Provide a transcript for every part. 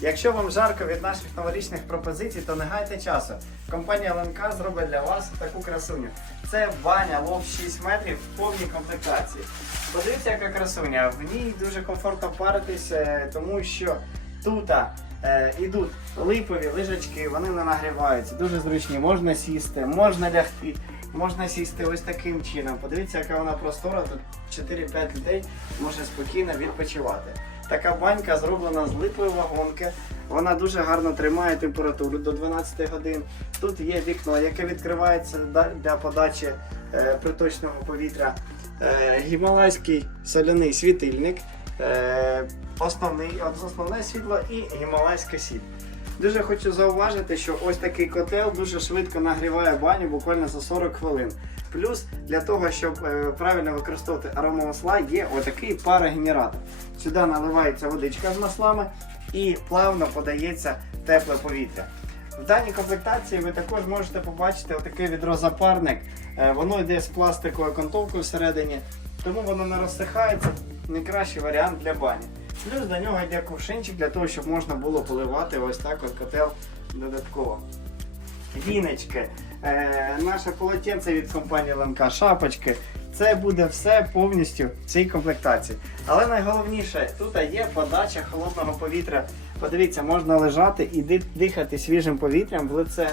Якщо вам жарко від наших новорічних пропозицій, то не гайте часу. Компанія ЛНК зробить для вас таку красуню. Це баня лоб 6 метрів в повній комплектації. Подивіться, яка красуня. В ній дуже комфортно паритись, тому що тут е, ідуть липові лижачки, вони не нагріваються. Дуже зручні. Можна сісти, можна лягти, можна сісти ось таким чином. Подивіться, яка вона простора. Тут 4-5 людей може спокійно відпочивати. Така банька зроблена з липої вагонки. Вона дуже гарно тримає температуру до 12 годин. Тут є вікно, яке відкривається для подачі е, приточного повітря. Е, гімалайський соляний світильник, е, основний, основне світло і гімалайська сіль. Дуже хочу зауважити, що ось такий котел дуже швидко нагріває баню буквально за 40 хвилин. Плюс для того, щоб е, правильно використовувати аромамасла, є отакий парогенератор. Сюди наливається водичка з маслами і плавно подається тепле повітря. В даній комплектації ви також можете побачити отаке відро-запарник. Е, Воно йде з пластиковою окантовкою всередині, тому воно не розсихається. Найкращий варіант для бані. Плюс до нього йде кувшинчик для того, щоб можна було поливати ось так от котел додатково. Віночки, е, наше полотенце від компанії ЛНК, шапочки. Це буде все повністю в цій комплектації. Але найголовніше, тут є подача холодного повітря. Подивіться, можна лежати і дихати свіжим повітрям в лице.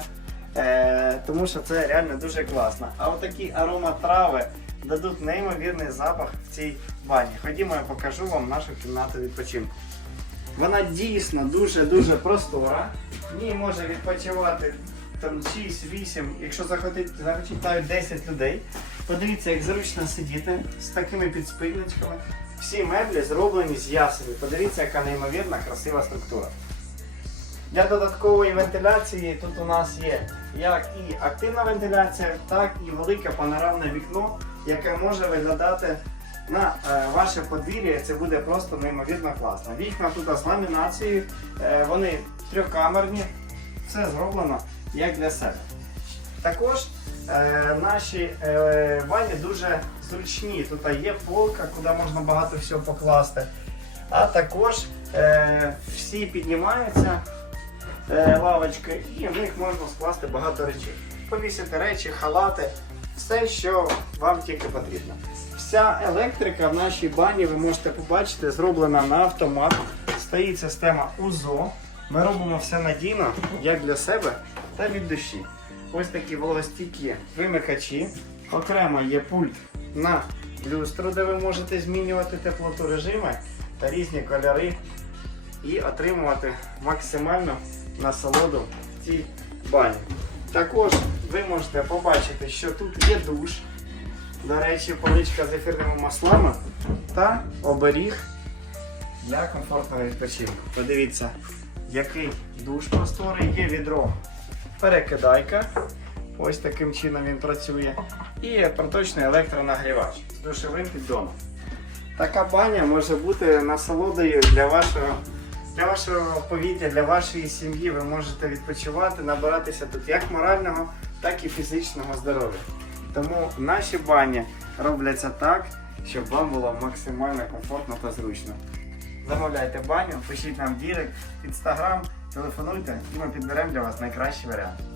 Е, тому що це реально дуже класно. А отакі ароматрави дадуть неймовірний запах в цій бані. Ходімо, я покажу вам нашу кімнату відпочинку. Вона дійсно дуже-дуже простора. В ній може відпочивати там 6-8, якщо захочуть навіть 10 людей. Подивіться, як зручно сидіти з такими підспильничками. Всі меблі зроблені з ясені. Подивіться, яка неймовірна красива структура. Для додаткової вентиляції тут у нас є як і активна вентиляція, так і велике панорамне вікно, яке може виглядати на е, ваше подвір'я. Це буде просто неймовірно класно. Вікна тут з ламінацією, е, вони трьохкамерні, все зроблено як для себе. Також е, наші е, бані дуже зручні. Тут є полка, куди можна багато всього покласти. А також е, всі піднімаються е, лавочки, і в них можна скласти багато речей. Повісити речі, халати, все, що вам тільки потрібно. Вся електрика в нашій бані, ви можете побачити, зроблена на автомат. Стоїть система УЗО. Ми робимо все надійно, як для себе та від душі. Ось такі вологостійкі вимикачі. Окремо є пульт на люстру, де ви можете змінювати теплоту режими та різні кольори і отримувати максимальну насолоду в цій бані. Також ви можете побачити, що тут є душ, до речі, поличка з ефірними маслами та оберіг для комфортного відпочинку. Подивіться, який душ просторий, є відро перекидайка. Ось таким чином він працює. І проточний електронагрівач з душовим піддоном. Така баня може бути насолодою для вашого, для вашого повітря, для вашої сім'ї. Ви можете відпочивати, набиратися тут як морального, так і фізичного здоров'я. Тому наші бані робляться так, щоб вам було максимально комфортно та зручно. Замовляйте баню, пишіть нам дірек, інстаграм, телефонуйте і ми підберемо для вас найкращий варіант.